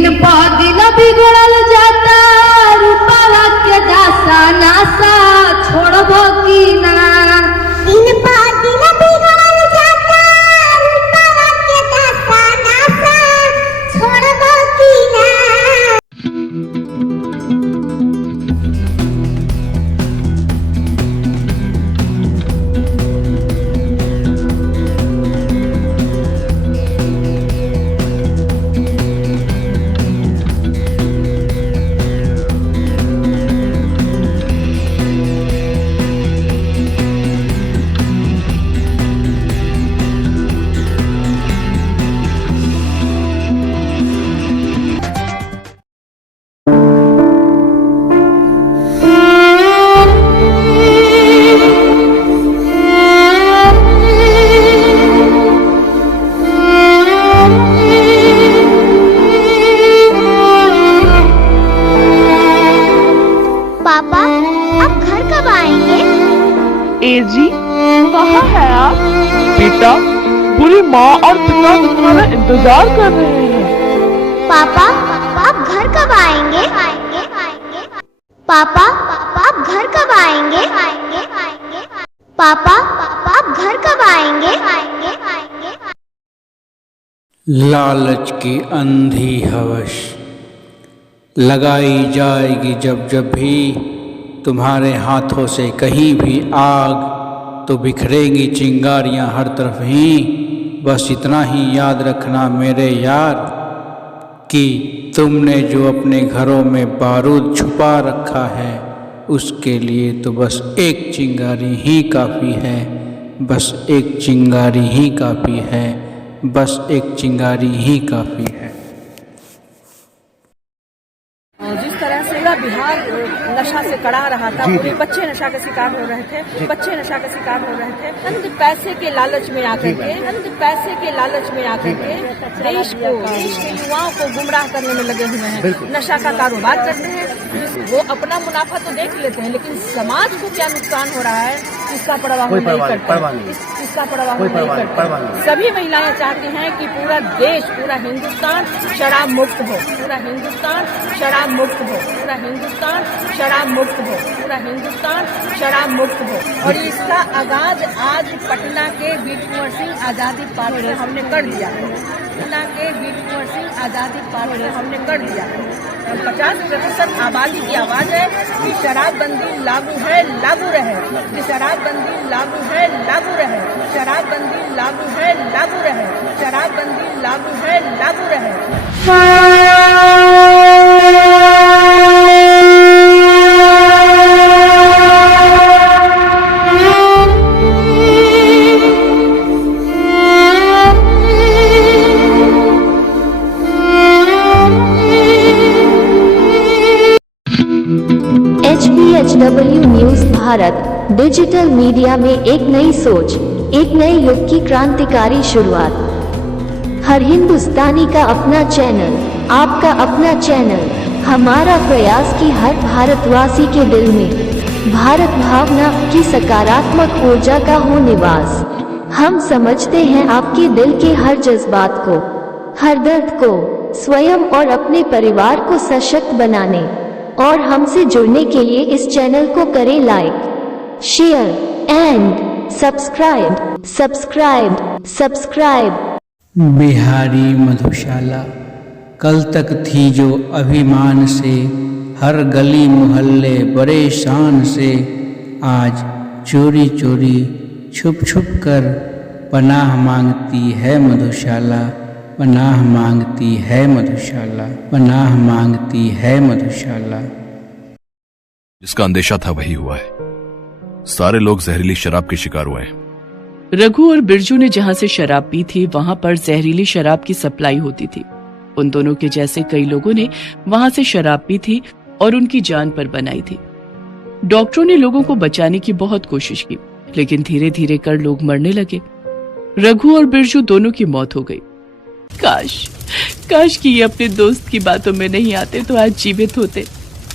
दिन प दिन बिगड़ल जाता रूपावा के दासा नासा छोड़बो की ना। दिन प दिन बिगड़ल जाता रूपावा के दासा नासा छोड़बो की ना। पापा आप घर कब आएंगे? जी कहाँ है आप? बेटा पूरी माँ और पिता तुम्हारा इंतजार कर रहे हैं। पापा आप घर कब आएंगे? पापा आप घर कब आएंगे? पापा आप घर कब आएंगे? लालच की अंधी हवस लगाई जाएगी जब जब भी तुम्हारे हाथों से कहीं भी आग, तो बिखरेंगी चिंगारियां हर तरफ ही। बस इतना ही याद रखना मेरे यार कि तुमने जो अपने घरों में बारूद छुपा रखा है उसके लिए तो बस एक चिंगारी ही काफ़ी है। बस एक चिंगारी ही काफ़ी है। बस एक चिंगारी ही काफ़ी है। जिस तरह से पूरा बिहार नशा से कड़ा रहा था, पूरे बच्चे नशा का शिकार हो रहे थे, बच्चे नशा का शिकार हो रहे थे। अंत पैसे के लालच में आकर के देश के युवाओं को गुमराह करने में लगे हुए हैं, नशा का कारोबार करते हैं। वो अपना मुनाफा तो देख लेते हैं, लेकिन समाज को क्या नुकसान हो रहा है इसका परवाह नहीं करते। सभी महिलाएं चाहती हैं कि पूरा देश, पूरा हिंदुस्तान शराब मुक्त हो, पूरा हिंदुस्तान शराब मुक्त हो, पूरा हिंदुस्तान शराब मुक्त हो, पूरा हिंदुस्तान शराब मुक्त हो। और इसका आगाज आज पटना के वीर कुंवर सिंह आजादी पार्क में हमने कर दिया है। पटना के वीर कुंवर सिंह आजादी पार्क में हमने कर दिया है। 50% आबादी की आवाज है कि शराबबंदी लागू है, लागू रहे। कि शराबबंदी लागू है, लागू रहे। शराबबंदी लागू है, लागू रहे। शराबबंदी लागू है, लागू रहे। HBHW news Bharat digital media में एक नई सोच, एक नए युग की क्रांतिकारी शुरुआत। हर हिंदुस्तानी का अपना चैनल, आपका अपना चैनल। हमारा प्रयास कि हर भारतवासी के दिल में भारत भावना की सकारात्मक ऊर्जा का हो निवास। हम समझते हैं आपके दिल के हर जज्बात को, हर दर्द को, स्वयं और अपने परिवार को सशक्त बनाने और हमसे जुड़ने के लिए इस चैनल को करें like, share and subscribe. Bihari Madhushala कल तक थी जो अभिमान से, हर गली मोहल्ले बड़े शान से, आज चोरी चोरी छुप छुप कर पनाह मांगती है मधुशाला। पनाह मांगती है मधुशाला। पनाह मांगती है मधुशाला। जिसका अंदेशा था वही हुआ है। सारे लोग जहरीली शराब के शिकार हुए हैं। रघु और बिरजू ने जहाँ से शराब पी थी वहाँ पर जहरीली शराब की सप्लाई होती थी। उन दोनों के जैसे कई लोगों ने वहाँ से शराब पी थी और उनकी जान पर बनाई थी। डॉक्टरों ने लोगों को बचाने की बहुत कोशिश की, लेकिन धीरे धीरे कर लोग मरने लगे। रघु और बिरजू दोनों की मौत हो गई। काश कि ये अपने दोस्त की बातों में नहीं आते तो आज जीवित होते।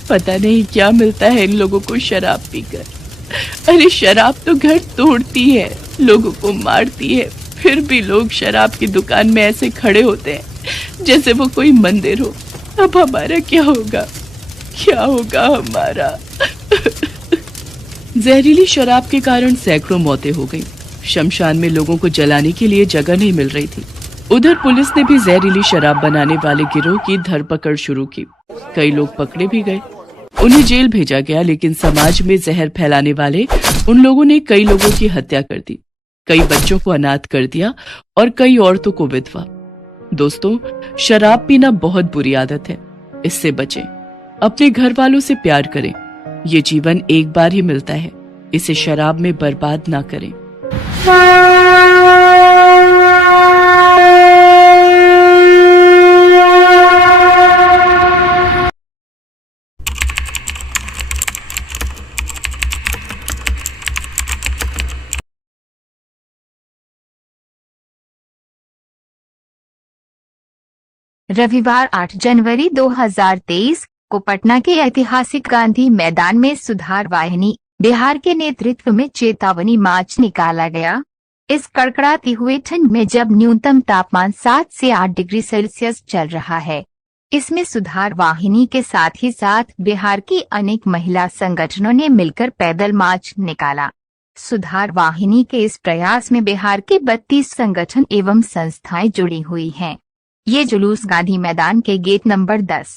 पता नहीं क्या मिलता है इन लोगों को शराब पीकर। अरे शराब तो घर तोड़ती है, लोगों को मारती है, फिर भी लोग शराब की दुकान में ऐसे खड़े होते हैं जैसे वो कोई मंदिर हो। अब हमारा क्या होगा, क्या होगा हमारा। जहरीली शराब के कारण सैकड़ों मौतें हो गईं। शमशान में लोगों को जलाने के लिए जगह नहीं मिल रही थी। उधर पुलिस ने भी जहरीली शराब बनाने वाले गिरोह की धरपकड़ शुरू की। कई लोग पकड़े भी गए, उन्हें जेल भेजा गया। लेकिन समाज में जहर फैलाने वाले उन लोगों ने कई लोगों की हत्या कर दी, कई बच्चों को अनाथ कर दिया और कई औरतों को विधवा। दोस्तों, शराब पीना बहुत बुरी आदत है, इससे बचें। अपने घर वालों से प्यार करें। ये जीवन एक बार ही मिलता है, इसे शराब में बर्बाद ना करें। रविवार 8 जनवरी 2023 को पटना के ऐतिहासिक गांधी मैदान में सुधार वाहिनी बिहार के नेतृत्व में चेतावनी मार्च निकाला गया। इस कड़कड़ाती हुए ठंड में जब न्यूनतम तापमान 7 से 8 डिग्री सेल्सियस चल रहा है, इसमें सुधार वाहिनी के साथ ही साथ बिहार की अनेक महिला संगठनों ने मिलकर पैदल मार्च निकाला। सुधार वाहिनी के इस प्रयास में बिहार के 32 संगठन एवं संस्थाएं जुड़ी हुई हैं। ये जुलूस गांधी मैदान के गेट नंबर 10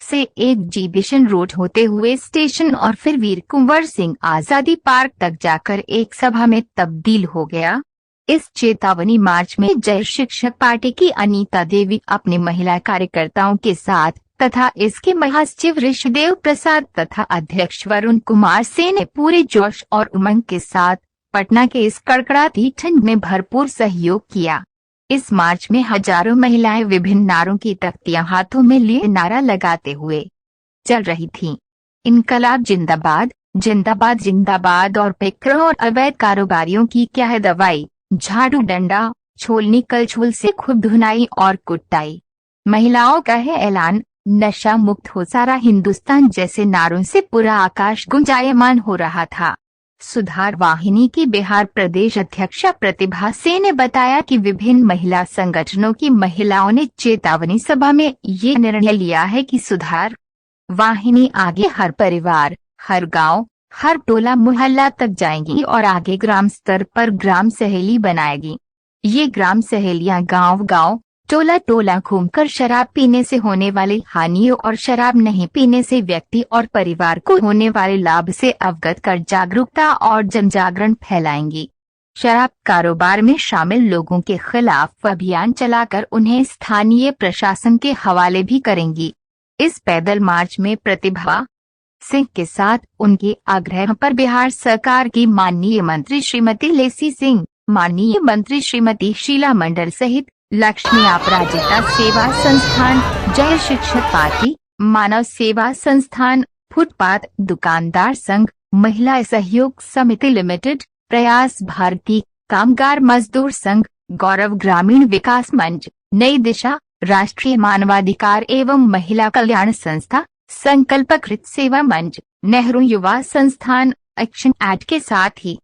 से एग्जीबिशन रोड होते हुए स्टेशन और फिर वीर कुंवर सिंह आजादी पार्क तक जाकर एक सभा में तब्दील हो गया। इस चेतावनी मार्च में जय शिक्षक पार्टी की अनीता देवी अपने महिला कार्यकर्ताओं के साथ तथा इसके महासचिव ऋषिदेव प्रसाद तथा अध्यक्ष वरुण कुमार सिंह ने पूरे जोश और उमंग के साथ पटना के इस कड़कड़ाती ठंड में भरपूर सहयोग किया। इस मार्च में हजारों महिलाएं विभिन्न नारों की तख्तियां हाथों में लिए नारा लगाते हुए चल रही थीं। इनकलाब जिंदाबाद, जिंदाबाद जिंदाबाद और पेकरों और अवैध कारोबारियों की क्या है दवाई, झाड़ू डंडा, छोलनी कलछुल से खूब धुनाई और कुटाई। महिलाओं का है ऐलान, नशा मुक्त हो सारा हिंदुस्तान जैसे नारों से पूरा आकाश गुंजायमान हो रहा था। सुधार वाहिनी की बिहार प्रदेश अध्यक्षा प्रतिभा सिंह ने बताया कि विभिन्न महिला संगठनों की महिलाओं ने चेतावनी सभा में ये निर्णय लिया है कि सुधार वाहिनी आगे हर परिवार, हर गांव, हर टोला मोहल्ला तक जाएंगी और आगे ग्राम स्तर पर ग्राम सहेली बनाएगी। ये ग्राम सहेलियां गांव-गांव, टोला-टोला घूमकर शराब पीने से होने वाली हानियों और शराब नहीं पीने से व्यक्ति और परिवार को होने वाले लाभ से अवगत कर जागरूकता और जनजागरण फैलाएंगी। शराब कारोबार में शामिल लोगों के खिलाफ अभियान चलाकर उन्हें स्थानीय प्रशासन के हवाले भी करेंगी। इस पैदल मार्च में प्रतिभा सिंह के साथ उनके आग्रह पर बिहार सरकार की माननीय मंत्री श्रीमती लेसी सिंह, माननीय मंत्री श्रीमती शीला मंडल सहित लक्ष्मी अपराजिता सेवा संस्थान, जय शिक्षक पार्टी, मानव सेवा संस्थान, फुटपाथ दुकानदार संघ, महिला सहयोग समिति लिमिटेड, प्रयास भारती, कामगार मजदूर संघ, गौरव ग्रामीण विकास मंच, नई दिशा, राष्ट्रीय मानवाधिकार एवं महिला कल्याण संस्था, संकल्पकृत सेवा मंच, नेहरू युवा संस्थान, एक्शन एड के साथ ही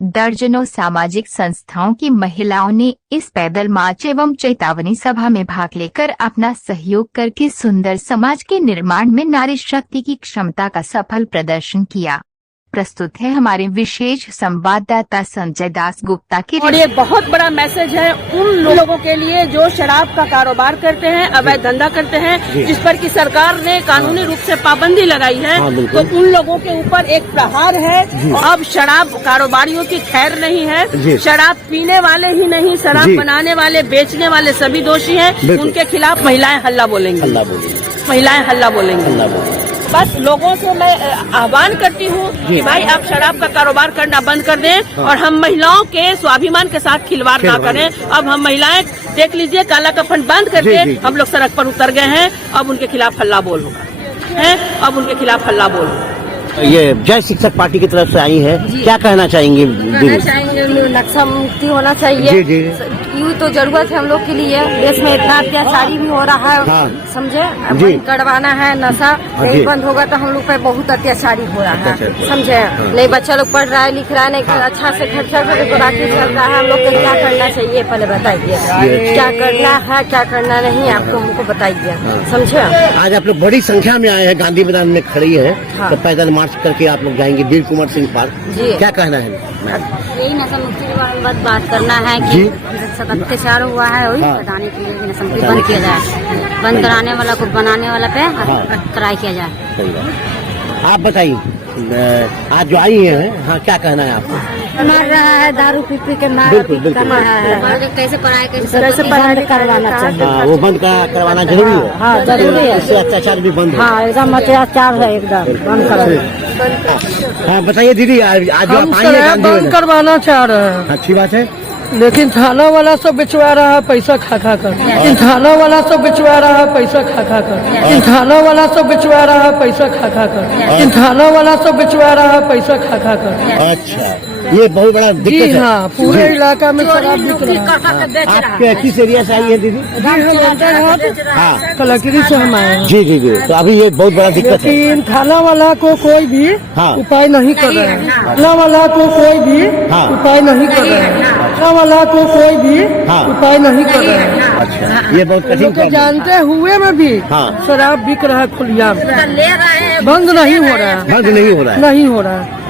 दर्जनों सामाजिक संस्थाओं की महिलाओं ने इस पैदल मार्च एवं चेतावनी सभा में भाग लेकर अपना सहयोग करके सुंदर समाज के निर्माण में नारी शक्ति की क्षमता का सफल प्रदर्शन किया। प्रस्तुत है हमारे विशेष संवाददाता संजय दास गुप्ता की। और ये बहुत बड़ा मैसेज है उन लोगों के लिए जो शराब का कारोबार करते हैं, अवैध धंधा करते हैं, जिस पर कि सरकार ने कानूनी रूप से पाबंदी लगाई है। तो उन लोगों के ऊपर एक प्रहार है। अब शराब कारोबारियों की खैर नहीं है। शराब पीने वाले ही नहीं, शराब बनाने वाले, बेचने वाले सभी दोषी हैं। उनके खिलाफ महिलाएं हल्ला बोलेंगी, महिलाएं हल्ला बोलेंगी। बस लोगों से मैं आह्वान करती हूँ कि भाई आप शराब का कारोबार करना बंद कर दें और हम महिलाओं के स्वाभिमान के साथ खिलवाड़ ना करें। अब हम महिलाएं देख लीजिए, काला कफन बंद करके हम लोग सड़क पर उतर गए हैं। अब उनके खिलाफ हल्ला बोल होगा है, अब उनके खिलाफ हल्ला बोल होगा। ये जय शिक्षक पार्टी की तरफ से आई है, क्या कहना चाहेंगे? कहना चाहेंगे नक्शा मुक्ति होना चाहिए। यूँ तो जरूरत है हम लोग के लिए। देश में इतना अत्याचारी भी हो रहा है, हाँ। समझे। जी। बंद करवाना है नशा, जी। नहीं बंद होगा तो हम लोग पे बहुत अत्याचारी हो रहा है, समझे। नहीं बच्चा लोग पढ़ रहा है, लिख रहा है, नहीं अच्छा से खर्चा करके तो राखी चल रहा है। हम लोग को क्या करना चाहिए पहले बताइए, क्या करना है क्या करना नहीं आपको हमको बताइए, समझे। आज आप लोग बड़ी संख्या में आए हैं, गांधी मैदान में खड़ी है, हाँ। तो पैदल मार्च करके आप लोग जाएंगे वीर कुंवर सिंह पार्क। जी। क्या कहना है मैम? यही नशा मुक्ति के बारे में बात करना है जी। कि अत्याचार हुआ है, वही हाँ। बताने के लिए नशा मुक्ति बंद किया जाए, बंद कराने वाला को बनाने वाला पे ट्राई किया जाए। सही बात। आप बताइए, आज जो आई हैं, हाँ क्या कहना है आपको? मर रहा है दारू पी पी के मार बिल्कुल, बिल्कुल। कर रहा है, कैसे पढ़ाई करवाना चाहिए। हाँ, वो बंद करवाना जरूरी है। हाँ जरूरी है, इससे अत्याचार भी बंद हो। हाँ एकदम अत्याचार है, एकदम बंद करो। हाँ बताइए दीदी, आज जो आप आई हैं गांधी बंद मैदान, करवाना चाह रहे हैं, अच्छी बात है। लेकिन थाना वाला सब बिचवा रहा है पैसा खा खा कर। लेकिन थाना वाला सब बिचवा रहा है पैसा खा खा कर। लेकिन थाना वाला सब बिचवा रहा है पैसा खा खा कर। लेकिन थाना वाला सब बिचवा रहा है पैसा खा खा कर। अच्छा, ये बहुत बड़ा जी दिक्कत है। हाँ, पूरे इलाका में शराब बिक रहा है। आप किस एरिया से आई है दीदी? हाँ, कलकरी से हम आए हैं। जी जी जी, तो अभी ये बहुत बड़ा दिक्कत है। लेकिन थाना वाला को कोई भी हाँ। उपाय नहीं कर रहे हैं। थाना वाला को कोई भी हाँ। उपाय नहीं कर रहे हैं। थाना वाला को कोई भी हाँ। उपाय नहीं कर रहे हैं। अच्छा, ये बहुत कठिन लोग के काम है। जानते हुए में भी हाँ। शराब बिक रहा है खुलियाम, बंद नहीं हो रहा है, बंद नहीं हो रहा है। नहीं हो रहा है।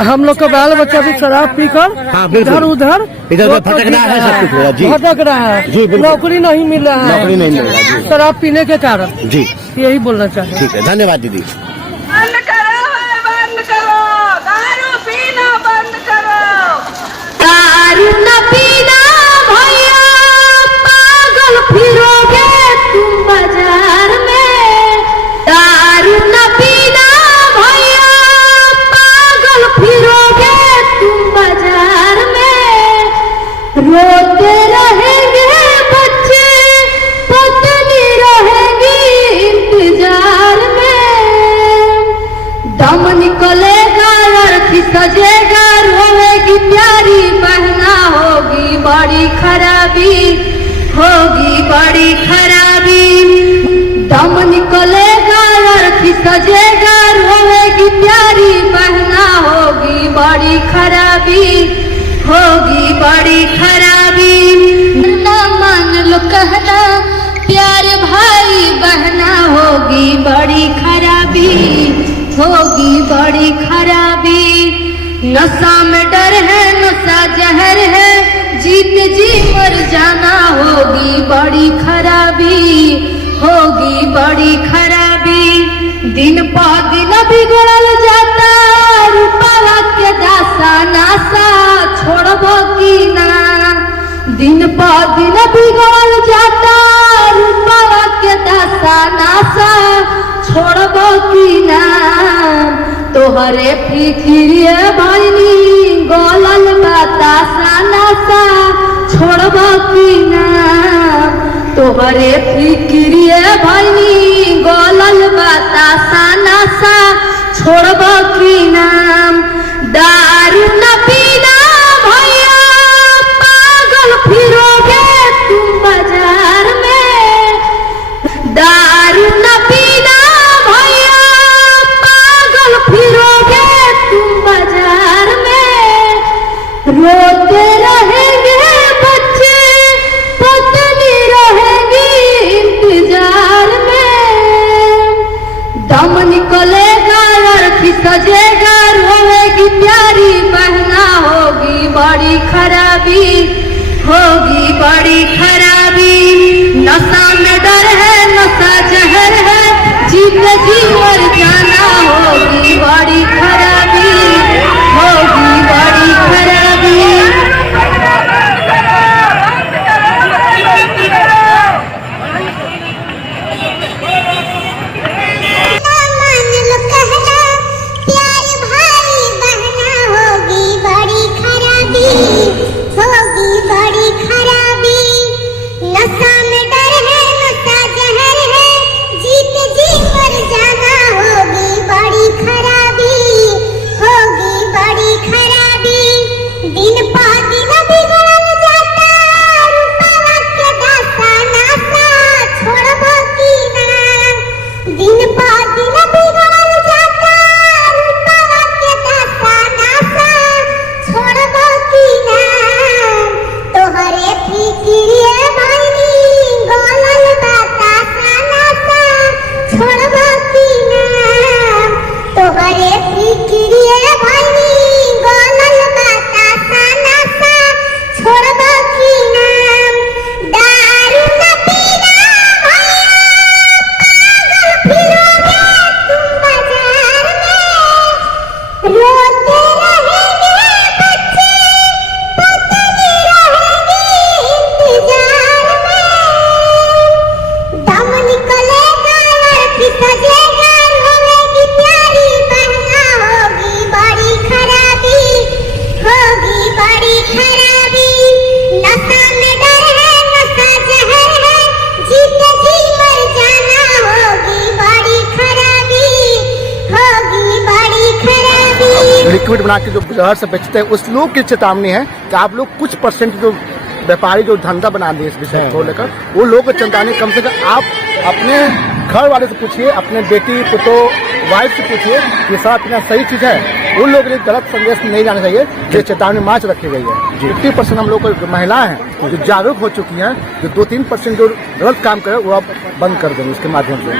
हम लोग का बाल बच्चा भी शराब पीकर हाँ, बिल्कुल। इधर उधर भटक रहा है, सब कुछ हो रहा है। जी। भटक रहा है, जी, बिल्कुल। नौकरी नहीं मिल रहा है, नौकरी नहीं मिल रहा है, जी। शराब पीने के कारण। जी, यही बोलना चाहते हैं। ठीक है, धन्यवाद दीदी। बंद करो, बंद करो, दारू पीना बंद करो। दारू न पीना भैया, पागल फिरोगे तुम बाजार में। दारू न पीना भैया, पागल फिरोगे तुम बाजार में। रोते रहेंगे बच्चे, पत्नी रहेंगी इंतजार में। दम निकलेगा लड़की सजेगा, रोएगी प्यारी बहना, होगी बड़ी खराबी, होगी बड़ी खराबी। दम निकलेगा लड़की सजेगा, रोएगी प्यारी बहना, होगी बड़ी खराबी, होगी बड़ी खराबी। ना मान लो कहना प्यारे भाई बहना, होगी बड़ी खराबी, होगी बड़ी खराबी। नशा में डर है, नशा जहर है, जीत जी मर जाना, होगी बड़ी खराबी, होगी बड़ी खराबी। दिन प दिन बिगड़ल जाता, रुपया के दासा नासा छोड़बो की ना। दिन प दिन बिगड़ल जाता, रुपया के दासा नासा छोड़बो की ना। तोहरे फिक्रिए भइनी गलल बतासा नासा छोड़बो की ना। तोहरे फिक्रिए भइनी गलल बतासा नासा छोड़बो की ना। दारू न पीना भैया, पागल फिरोगे तुम बाजार में। दारू न पीना भैया, पागल फिरोगे तुम बाजार में। रोते रहेंगे बच्चे, पत्नी रहेगी इंतजार में। दम निकलेगा लड़की सजेगा, रोएगी प्यारी बहना, होगी बड़ी खराबी, होगी बड़ी खराबी। नशा में डर है, नशा जहर है, जीत जी मर जाना, होगी बड़ी खराबी, होगी बड़ी खराबी। होगी बड़ी खराबी। नशा में डर है, नशा जहर लिक्विड बना के जो बाजार से बेचते हैं उस लोग की चेतावनी है कि आप लोग कुछ परसेंट जो व्यापारी जो धंधा बना दिए इस विषय को लेकर, वो लोग को चेतावनी कम से कम आप अपने घर वाले से पूछिए, अपने बेटी पुतो वाइफ से पूछिए कि साथ इतना सही चीज़ है। उन लोगों के लिए गलत संदेश नहीं जाना चाहिए। ये चेतावनी मार्च रखी गई है। 50% हम लोग को महिलाएं हैं जो जागरूक हो चुकी हैं, जो 2-3% जो गलत काम करे वो आप बंद कर देंगे उसके माध्यम से।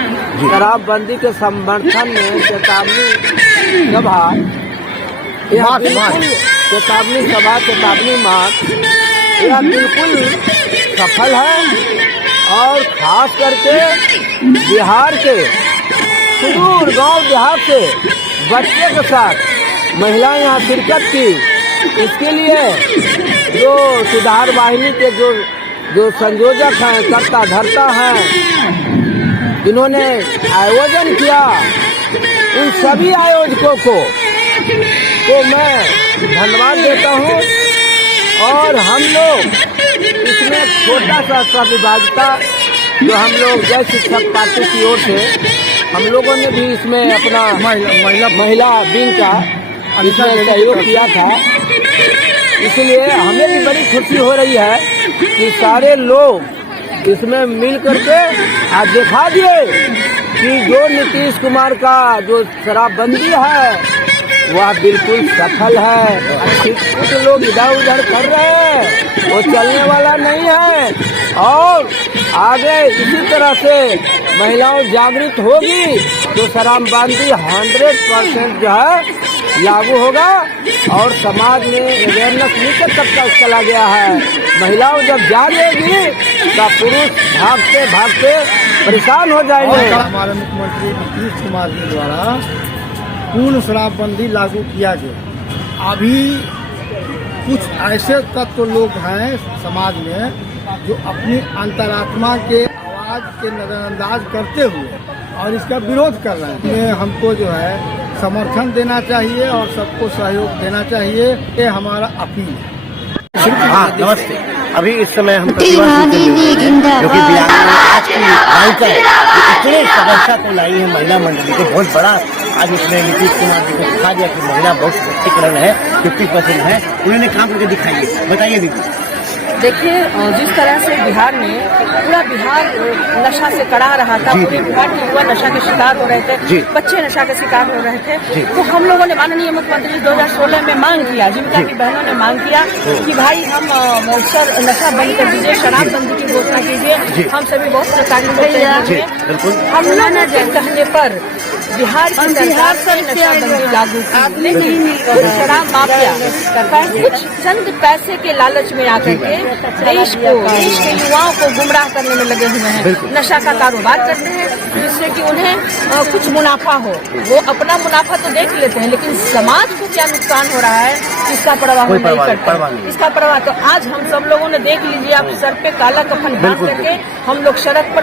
शराबबंदी के समर्थन में चेतावनी सभा, चेतावनी सभा, चेतावनी मार्च यह बिल्कुल सफल है। और खास करके बिहार के सुदूर गांव देहात से बच्चे के साथ महिलाएं यहाँ शिरकत की। इसके लिए जो सुधार वाहिनी के जो संयोजक हैं, करता धरता हैं, जिन्होंने आयोजन किया, उन सभी आयोजकों को मैं धन्यवाद देता हूँ। और हम लोग इसमें छोटा सा विभाजता जो हम लोग जय शिक्षक पार्टी की ओर से हम लोगों ने भी इसमें अपना महिला विंग का इसमें सहयोग किया था। इसलिए हमें भी बड़ी खुशी हो रही है कि सारे लोग इसमें मिल करके आज दिखा दिए कि जो नीतीश कुमार का जो शराबबंदी है वह बिल्कुल सफल है। कुछ लोग इधर उधर कर रहे हैं, वो चलने वाला नहीं है। और आगे इसी तरह से महिलाओं जागृत होगी तो शराबबंदी 100% जो है लागू होगा। और समाज में अवेयरनेस नीचे तक तक चला गया है। महिलाओं जब जागेगी तो पुरुष भागते भागते परेशान हो जाएंगे। हमारे मुख्यमंत्री नीतीश कुमार के द्वारा पूर्ण शराबबंदी लागू किया गया। अभी कुछ ऐसे तत्व लोग हैं समाज में जो अपनी अंतरात्मा के आवाज के नजरअंदाज करते हुए और इसका विरोध कर रहे हैं। हमको जो है समर्थन देना चाहिए और सबको सहयोग देना चाहिए, ये हमारा अपील है। हाँ, नमस्ते। अभी इस समय हम प्रतिभा जो कि बिहार में आज की नायिका है, इतने सफलता को लाई है महिला मंडली को। बहुत बड़ा आज इसमें नीतीश कुमार जी को दिखा दिया कि महिला बहुत सशक्तिकरण है, 50% है। उन्होंने काम करके दिखाइए, बताइए दीदी। देखिए, जिस तरह से बिहार में पूरा बिहार नशा से कड़ा रहा था, पूरे बिहार के युवा नशा के शिकार हो रहे थे, बच्चे नशा के शिकार हो रहे थे, तो हम लोगों ने माननीय मुख्यमंत्री 2016 में मांग किया, जीविका की बहनों ने मांग किया कि भाई हम नशा बंद कर दीजिए, शराबबंदी की घोषणा कीजिए। हम सभी बहुत सरकारी हम लोगों के कहने पर बिहार की सरकार ने नशाबंदी लागू की, लेकिन शराब माफिया कुछ चंद पैसे के लालच में आकर के देश के युवाओं को गुमराह करने में लगे हुए हैं। नशा का कारोबार करते हैं जिससे कि उन्हें कुछ मुनाफा हो। वो अपना मुनाफा तो देख लेते हैं, लेकिन समाज को क्या नुकसान हो रहा है इसका परवाह नहीं करते। इसका परवाह तो आज हम सब लोगों ने देख लीजिए, आप सर पे काला कफन बांध करके हम लोग सड़क पर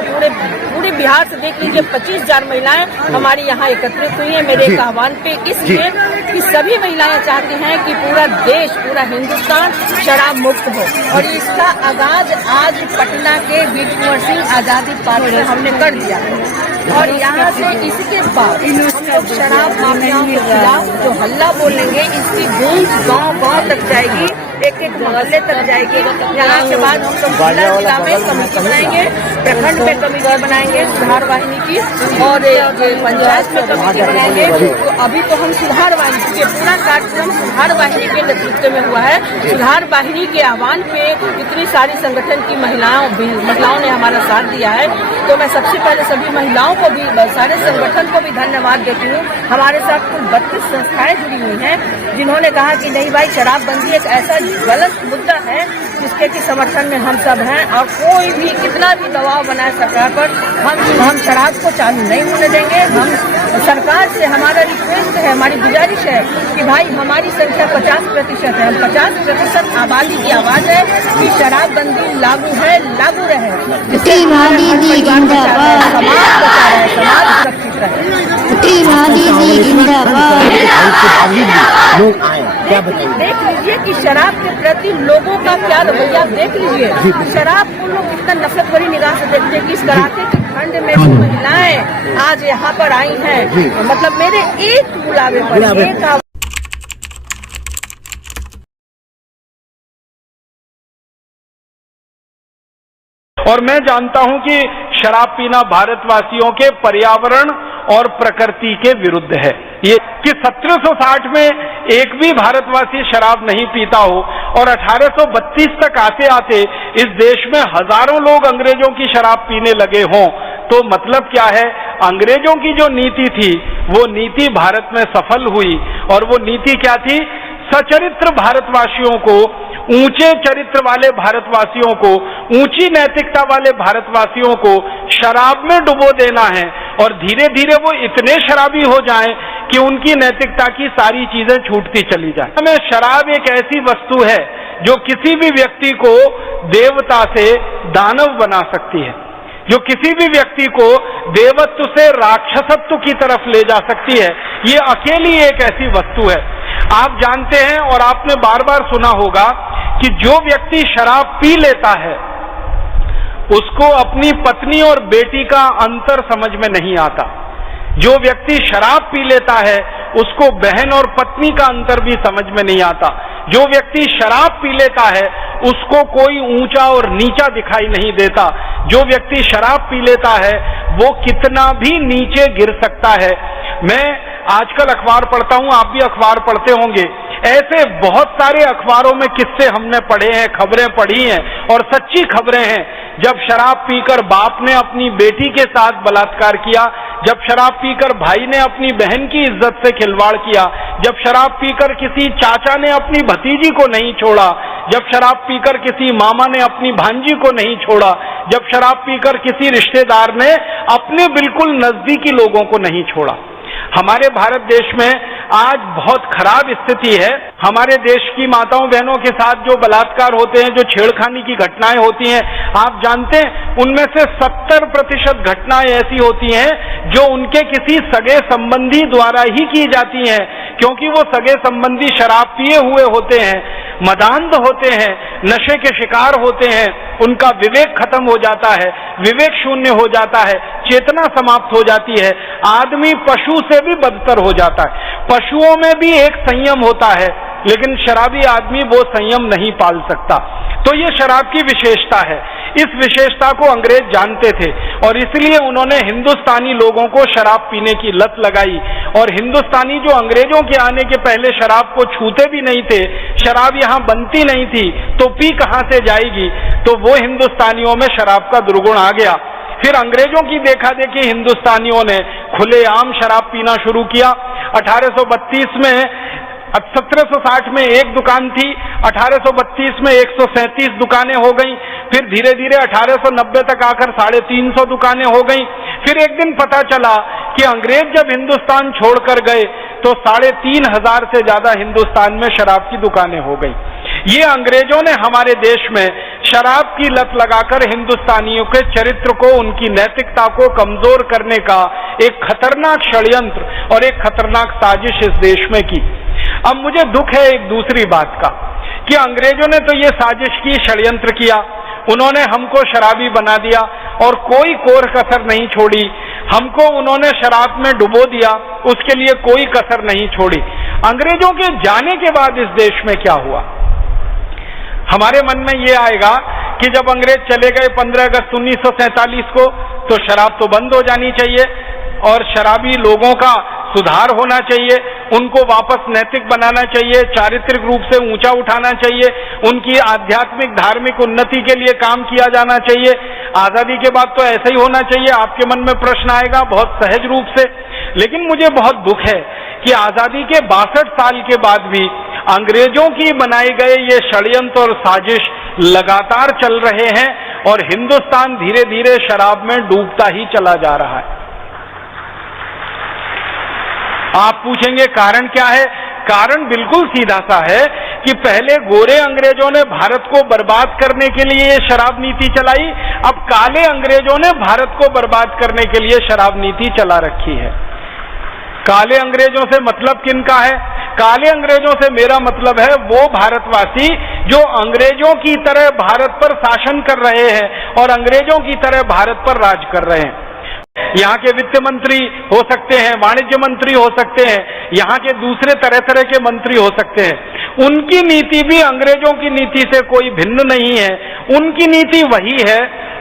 पूरे बिहार से देख लीजिए 25,000 महिलाएं हमारी यहाँ एकत्रित हुई है मेरे एक आह्वान पे, इसलिए कि सभी महिलाएं चाहती हैं कि पूरा देश, पूरा हिंदुस्तान शराब मुक्त हो। और इसका आगाज आज पटना के वीर कुंवर सिंह आजादी पार्क में हमने कर दिया है। और यहाँ से इसके बाद हम लोग शराब माफियाओं के खिलाफ जो हल्ला बोलेंगे, इसकी गूंज गांव तक जाएगी, एक मोहल्ले तक जाएगी। यहाँ के बाद हम लोग जिला में कमेटी बनाएंगे, प्रखंड में कमेटी बनाएंगे सुधार वाहिनी की, और पंचायत में कमेटी बनाएंगे। तो अभी तो हम सुधार वाहिनी के पूरा कार्यक्रम सुधार वाहिनी के नेतृत्व में हुआ है। सुधार वाहिनी के आह्वान पे इतनी सारी संगठन की महिलाओं ने हमारा साथ दिया है। तो मैं सबसे पहले सभी महिलाओं को भी, सारे संगठन को भी धन्यवाद देती हूँ। हमारे साथ कुल 32 संस्थाएं जुड़ी हुई हैं जिन्होंने कहा कि नहीं भाई, शराबबंदी एक ऐसा गलत मुद्दा है जिसके की समर्थन में हम सब हैं, और कोई भी कितना भी दबाव बनाए सरकार पर, हम शराब को चालू नहीं होने देंगे। हम सरकार से हमारा रिक्वेस्ट है, हमारी गुजारिश है कि भाई हमारी संख्या 50% है, हम 50% आबादी की आवाज है कि शराबबंदी लागू है, लागू रहे। समाज सुरक्षित रहे। लोग आए, क्या बताइए? देख लीजिए कि शराब के प्रति लोगों का क्या रवैया, देख लीजिए शराब को लोग कितना नफरत भरी निगाह से देखते हैं कि इस कराटे के खंड में जो महिलाएं आज यहाँ पर आई हैं, मतलब मेरे एक बुलावे पर और मैं जानता हूं कि शराब पीना भारतवासियों के पर्यावरण और प्रकृति के विरुद्ध है। ये कि 1760 में एक भी भारतवासी शराब नहीं पीता हो और 1832 तक आते आते इस देश में हजारों लोग अंग्रेजों की शराब पीने लगे हों, तो मतलब क्या है? अंग्रेजों की जो नीति थी वो नीति भारत में सफल हुई। और वो नीति क्या थी? सचरित्र भारतवासियों को, ऊंचे चरित्र वाले भारतवासियों को, ऊंची नैतिकता वाले भारतवासियों को शराब में डुबो देना है और धीरे धीरे वो इतने शराबी हो जाएं कि उनकी नैतिकता की सारी चीजें छूटती चली जाए। हमें शराब एक ऐसी वस्तु है जो किसी भी व्यक्ति को देवता से दानव बना सकती है, जो किसी भी व्यक्ति को देवत्व से राक्षसत्व की तरफ ले जा सकती है। ये अकेली एक ऐसी वस्तु है। आप जानते हैं और आपने बार बार सुना होगा कि जो व्यक्ति शराब पी लेता है उसको अपनी पत्नी और बेटी का अंतर समझ में नहीं आता। जो व्यक्ति शराब पी लेता है उसको बहन और पत्नी का अंतर भी समझ में नहीं आता। जो व्यक्ति शराब पी लेता है उसको कोई ऊंचा और नीचा दिखाई नहीं देता। जो व्यक्ति शराब पी लेता है वो कितना भी नीचे गिर सकता है। मैं आजकल अखबार पढ़ता हूं, आप भी अखबार पढ़ते होंगे। ऐसे बहुत सारे अखबारों में किस्से हमने पढ़े हैं, खबरें पढ़ी हैं और सच्ची खबरें हैं। जब शराब पीकर बाप ने अपनी बेटी के साथ बलात्कार किया, जब शराब पीकर भाई ने अपनी बहन की इज्जत से खिलवाड़ किया, जब शराब पीकर किसी चाचा ने अपनी भतीजी को नहीं छोड़ा, जब शराब पीकर किसी मामा ने अपनी भांजी को नहीं छोड़ा, जब शराब पीकर किसी रिश्तेदार ने अपने बिल्कुल नजदीकी लोगों को नहीं छोड़ा। हमारे भारत देश में आज बहुत खराब स्थिति है। हमारे देश की माताओं बहनों के साथ जो बलात्कार होते हैं, जो छेड़खानी की घटनाएं होती हैं, आप जानते हैं उनमें से 70% घटनाएं ऐसी होती हैं जो उनके किसी सगे संबंधी द्वारा ही की जाती हैं, क्योंकि वो सगे संबंधी शराब पिए हुए होते हैं, मदांध होते हैं, नशे के शिकार होते हैं, उनका विवेक खत्म हो जाता है, विवेक शून्य हो जाता है, चेतना समाप्त हो जाती है। आदमी पशु से भी बदतर हो जाता है। पशुओं में भी एक संयम होता है, लेकिन शराबी आदमी वो संयम नहीं पाल सकता। तो ये शराब की विशेषता है। इस विशेषता को अंग्रेज जानते थे और इसलिए उन्होंने हिंदुस्तानी लोगों को शराब पीने की लत लगाई। और हिंदुस्तानी जो अंग्रेजों के आने के पहले शराब को छूते भी नहीं थे, शराब यहाँ बनती नहीं थी, तो पी कहां से जाएगी, तो वो हिंदुस्तानियों में शराब का दुर्गुण आ गया। फिर अंग्रेजों की देखा देखी हिंदुस्तानियों ने खुलेआम शराब पीना शुरू किया। 1832 में 1760 में एक दुकान थी, 1832 में 137 दुकानें हो गई, फिर धीरे धीरे 1890 तक आकर 350 दुकानें हो गई। फिर एक दिन पता चला कि अंग्रेज जब हिंदुस्तान छोड़कर गए तो 3500 से ज्यादा हिंदुस्तान में शराब की दुकानें हो गई। ये अंग्रेजों ने हमारे देश में शराब की लत लगाकर हिंदुस्तानियों के चरित्र को, उनकी नैतिकता को कमजोर करने का एक खतरनाक षड्यंत्र और एक खतरनाक साजिश इस देश में की। अब मुझे दुख है एक दूसरी बात का कि अंग्रेजों ने तो ये साजिश की, षड्यंत्र किया, उन्होंने हमको शराबी बना दिया और कोई कोर कसर नहीं छोड़ी। हमको उन्होंने शराब में डुबो दिया, उसके लिए कोई कसर नहीं छोड़ी। अंग्रेजों के जाने के बाद इस देश में क्या हुआ? हमारे मन में ये आएगा कि जब अंग्रेज चले गए 15 अगस्त 1947 को, तो शराब तो बंद हो जानी चाहिए और शराबी लोगों का सुधार होना चाहिए, उनको वापस नैतिक बनाना चाहिए, चारित्रिक रूप से ऊंचा उठाना चाहिए, उनकी आध्यात्मिक धार्मिक उन्नति के लिए काम किया जाना चाहिए। आजादी के बाद तो ऐसा ही होना चाहिए। आपके मन में प्रश्न आएगा बहुत सहज रूप से, लेकिन मुझे बहुत दुख है कि आजादी के 62 साल के बाद भी अंग्रेजों की बनाए गए ये षड्यंत्र और साजिश लगातार चल रहे हैं और हिंदुस्तान धीरे धीरे शराब में डूबता ही चला जा रहा है। आप पूछेंगे कारण क्या है? कारण बिल्कुल सीधा सा है कि पहले गोरे अंग्रेजों ने भारत को बर्बाद करने के लिए ये शराब नीति चलाई, अब काले अंग्रेजों ने भारत को बर्बाद करने के लिए शराब नीति चला रखी है। काले अंग्रेजों से मतलब किनका है? काले अंग्रेजों से मेरा मतलब है वो भारतवासी जो अंग्रेजों की तरह भारत पर शासन कर रहे हैं और अंग्रेजों की तरह भारत पर राज कर रहे हैं। यहाँ के वित्त मंत्री हो सकते हैं, वाणिज्य मंत्री हो सकते हैं, यहाँ के दूसरे तरह तरह के मंत्री हो सकते हैं। उनकी नीति भी अंग्रेजों की नीति से कोई भिन्न नहीं है। उनकी नीति वही है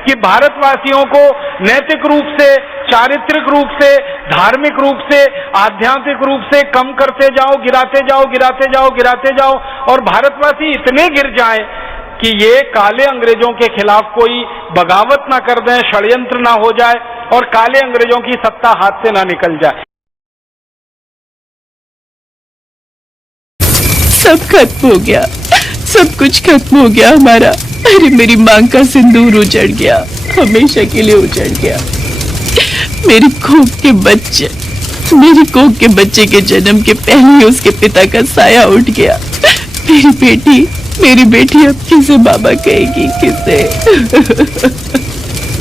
कि भारतवासियों को नैतिक रूप से, चारित्रिक रूप से, धार्मिक रूप से, आध्यात्मिक रूप से कम करते जाओ, गिराते जाओ, गिराते जाओ, गिराते जाओ, और भारतवासी इतने गिर जाएं कि ये काले अंग्रेजों के खिलाफ कोई बगावत ना कर दें, षड्यंत्र ना हो जाए और काले अंग्रेजों की सत्ता हाथ से ना निकल जाए। सब खत्म हो गया, सब कुछ खत्म हो गया हमारा। अरे मेरी मांग का सिंदूर उजड़ गया, हमेशा के लिए उजड़ गया। मेरी कोख के बच्चे के जन्म के पहले ही उसके पिता का साया उठ गया। मेरी बेटी अब किसे बाबा कहेगी, किसे?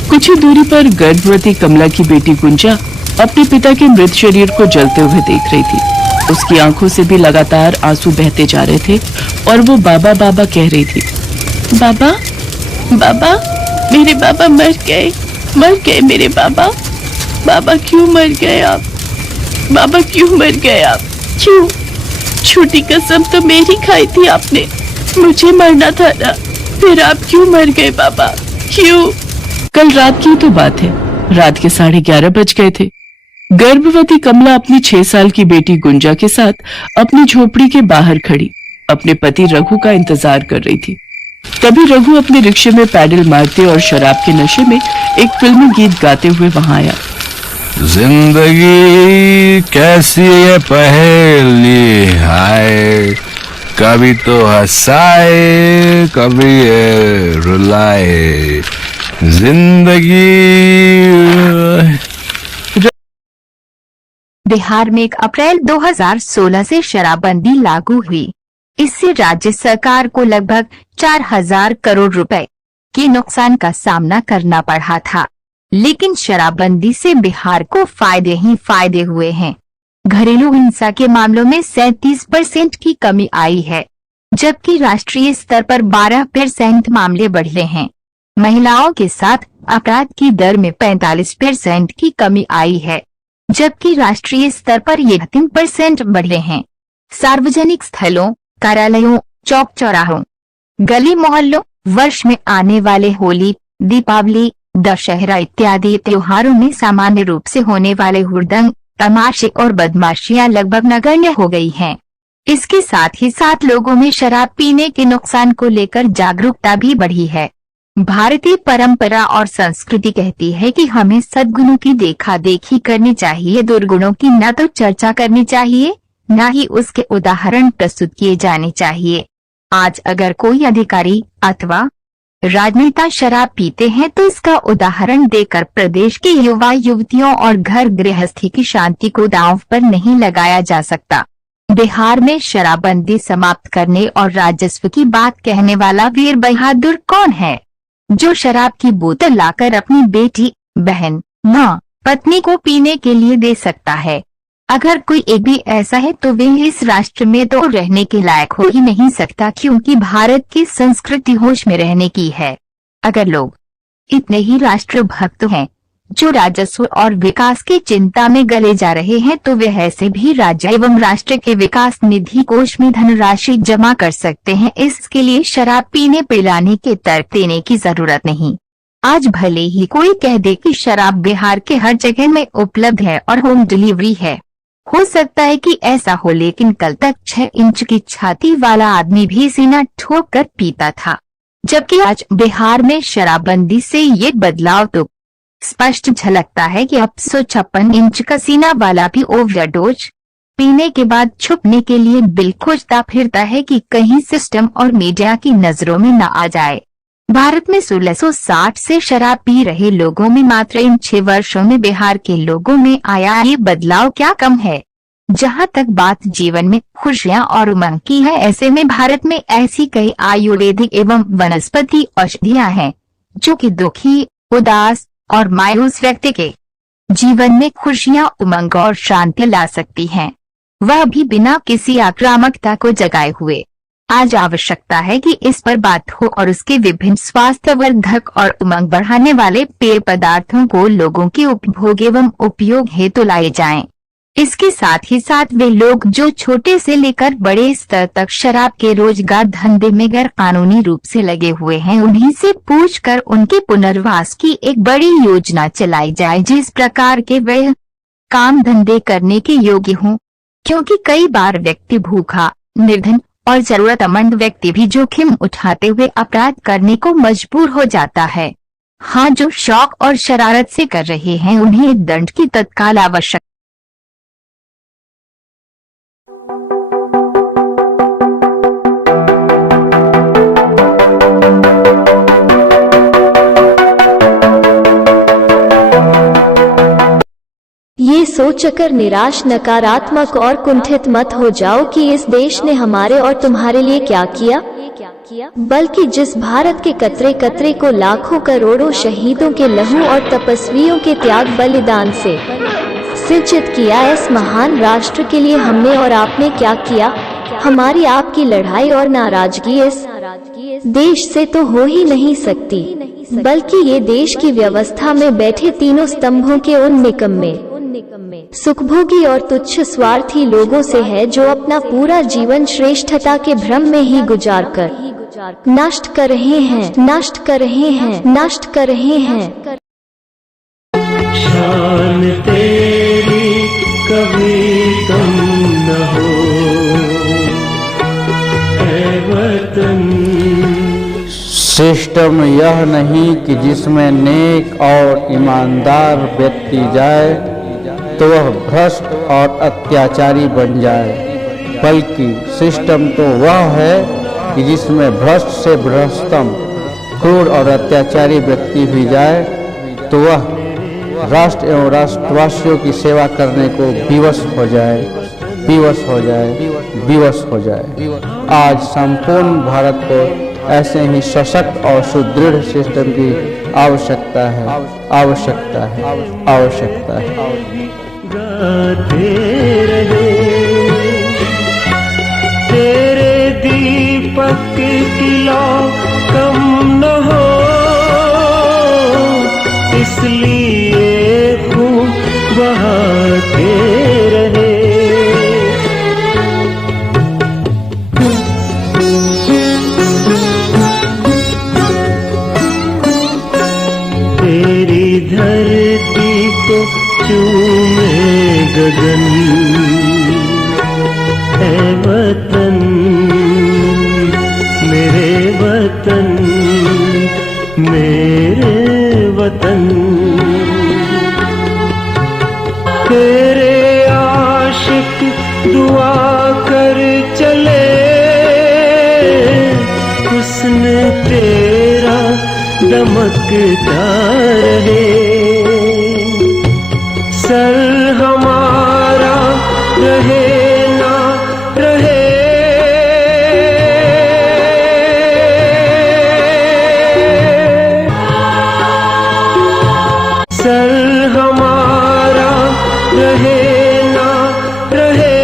कुछ ही दूरी पर गर्भवती कमला की बेटी गुंजा अपने पिता के मृत शरीर को जलते हुए देख रही थी। उसकी आंखों से भी लगातार आंसू बहते जा रहे थे और वो बाबा बाबा कह रही थी। बाबा, बाबा, मेरे बाबा मर गए मेरे बाबा। बाबा क्यों मर गए आप? बाबा क्यों मर गए आप? क्यों? छोटी कसम तो मेरी खाई थी आपने, मुझे मरना था ना, फिर आप क्यों मर गए बाबा, क्यों? कल रात की तो बात है, रात के 11:30 बज गए थे। गर्भवती कमला अपनी 6 साल की बेटी गुंजा के साथ अपनी झोपड़ी के बाहर खड़ी अपने पति रघु का इंतजार कर रही थी। तभी रघु अपने रिक्शे में पैडल मारते और शराब के नशे में एक फिल्मी गीत गाते हुए वहां आया। जिंदगी कैसी है पहेली हाय, कभी तो हंसाए कभी ये रुलाए जिंदगी। बिहार में 1 अप्रैल 2016 से शराबबंदी लागू हुई। इससे राज्य सरकार को लगभग 4,000 करोड़ रुपए के नुकसान का सामना करना पड़ा था, लेकिन शराबबंदी से बिहार को फायदे ही फायदे हुए हैं। घरेलू हिंसा के मामलों में 37% की कमी आई है, जबकि राष्ट्रीय स्तर पर 12% मामले बढ़े हैं। महिलाओं के साथ अपराध की दर में 45% की कमी आई है, जबकि राष्ट्रीय स्तर पर ये 3% बढ़े हैं। सार्वजनिक स्थलों, कार्यालयों, चौक चौराहों, गली मोहल्लों, वर्ष में आने वाले होली, दीपावली, दशहरा इत्यादि त्योहारों में सामान्य रूप से होने वाले हुड़दंग, तमाशे और बदमाशियां लगभग नगण्य हो गई हैं। इसके साथ ही साथ लोगों में शराब पीने के नुकसान को लेकर जागरूकता भी बढ़ी है। भारतीय परंपरा और संस्कृति कहती है कि हमें सद्गुणों की देखा देखी करनी चाहिए, दुर्गुणों की न तो चर्चा करनी चाहिए न ही उसके उदाहरण प्रस्तुत किए जाने चाहिए। आज अगर कोई अधिकारी अथवा राजनेता शराब पीते हैं तो इसका उदाहरण देकर प्रदेश के युवा युवतियों और घर गृहस्थी की शांति को दांव पर नहीं लगाया जा सकता। बिहार में शराबबंदी समाप्त करने और राजस्व की बात कहने वाला वीर बहादुर कौन है, जो शराब की बोतल लाकर अपनी बेटी, बहन, माँ, पत्नी को पीने के लिए दे सकता है? अगर कोई एक भी ऐसा है तो वे इस राष्ट्र में तो रहने के लायक हो ही नहीं सकता, क्योंकि भारत की संस्कृति होश में रहने की है। अगर लोग इतने ही राष्ट्र भक्त हैं जो राजस्व और विकास की चिंता में गले जा रहे हैं, तो वे ऐसे भी राज्य एवं राष्ट्र के विकास निधि कोष में धनराशि जमा कर सकते हैं। इसके लिए शराब पीने पिलाने के तर्क देने की जरूरत नहीं। आज भले ही कोई कह दे कि शराब बिहार के हर जगह में उपलब्ध है और होम डिलीवरी है, हो सकता है कि ऐसा हो, लेकिन कल तक 6 इंच की छाती वाला आदमी भी सीना ठोक कर पीता था, जबकि आज बिहार में शराबबंदी से ये बदलाव तो स्पष्ट झलकता है कि अब 156 इंच का सीना वाला भी ओवरडोज पीने के बाद छुपने के लिए बिल खोजता फिरता है कि कहीं सिस्टम और मीडिया की नजरों में न आ जाए। भारत में 1660 से शराब पी रहे लोगों में मात्र इन 6 वर्षों में बिहार के लोगों में आया ये बदलाव क्या कम है? जहां तक बात जीवन में खुशियां और उमंग की है, ऐसे में भारत में ऐसी कई आयुर्वेदिक एवं वनस्पति औषधियां हैं जो कि दुखी, उदास और मायूस व्यक्ति के जीवन में खुशियां, उमंग और शांति ला सकती हैं, वह भी बिना किसी आक्रामकता को जगाए हुए। आज आवश्यकता है कि इस पर बात हो और उसके विभिन्न स्वास्थ्यवर्धक और उमंग बढ़ाने वाले पेय पदार्थों को लोगों के उपभोग एवं उपयोग हेतु लाए जाएं। इसके साथ ही साथ वे लोग जो छोटे से लेकर बड़े स्तर तक शराब के रोजगार धंधे में गैर कानूनी रूप से लगे हुए हैं, उन्हीं से पूछकर उनके पुनर्वास की एक बड़ी योजना चलाई जाए, जिस प्रकार के वे काम धंधे करने के योग्य हों। क्योंकि कई बार व्यक्ति भूखा, निर्धन और जरूरतमंद व्यक्ति भी जोखिम उठाते हुए अपराध करने को मजबूर हो जाता है। हाँ, जो शौक और शरारत से कर रहे हैं उन्हें दंड की तत्काल आवश्यकता। ये सोचकर निराश, नकारात्मक और कुंठित मत हो जाओ कि इस देश ने हमारे और तुम्हारे लिए क्या किया, बल्कि जिस भारत के कतरे कतरे को लाखों करोड़ों शहीदों के लहू और तपस्वियों के त्याग बलिदान से सिंचित किया, इस महान राष्ट्र के लिए हमने और आपने क्या किया। हमारी आपकी लड़ाई और नाराजगी इस देश से तो हो ही नहीं सकती, बल्कि ये देश की व्यवस्था में बैठे तीनों स्तंभों के उन निकम्मे, सुखभोगी और तुच्छ स्वार्थी लोगों से है, जो अपना पूरा जीवन श्रेष्ठता के भ्रम में ही गुजार कर नष्ट कर रहे हैं, नष्ट कर रहे हैं, नष्ट कर रहे हैं। शान तेरी कभी कम न हो ऐ वतन। सिस्टम यह नहीं कि जिसमें नेक और ईमानदार व्यक्ति जाए तो वह भ्रष्ट और अत्याचारी बन जाए, बल्कि सिस्टम तो वह है कि जिसमें भ्रष्ट से भ्रष्टतम, क्रूर और अत्याचारी व्यक्ति भी जाए तो वह राष्ट्र एवं राष्ट्रवासियों की सेवा करने को विवश हो जाए, विवश हो जाए, विवश हो जाए। आज संपूर्ण भारत को ऐसे ही सशक्त और सुदृढ़ सिस्टम की आवश्यकता है, आवश्यकता है, आवश्यकता है। गाते रहे तेरे दीपक की लौ कम न हो, इसलिए खूब बहाते रहे। तेरी धरती को चूमे गगन ऐ वतन, मेरे वतन, मेरे वतन। तेरे आशिक दुआ कर चले, हुस्न तेरा दमकता रहे। सर हमारा रहे ना रहे, सर हमारा रहे ना रहे।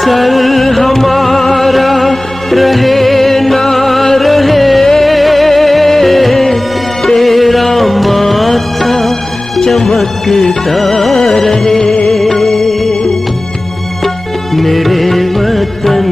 सर हमारा रहे ना रहे, तेरा माथा चमकता रहे। मेरे वतन,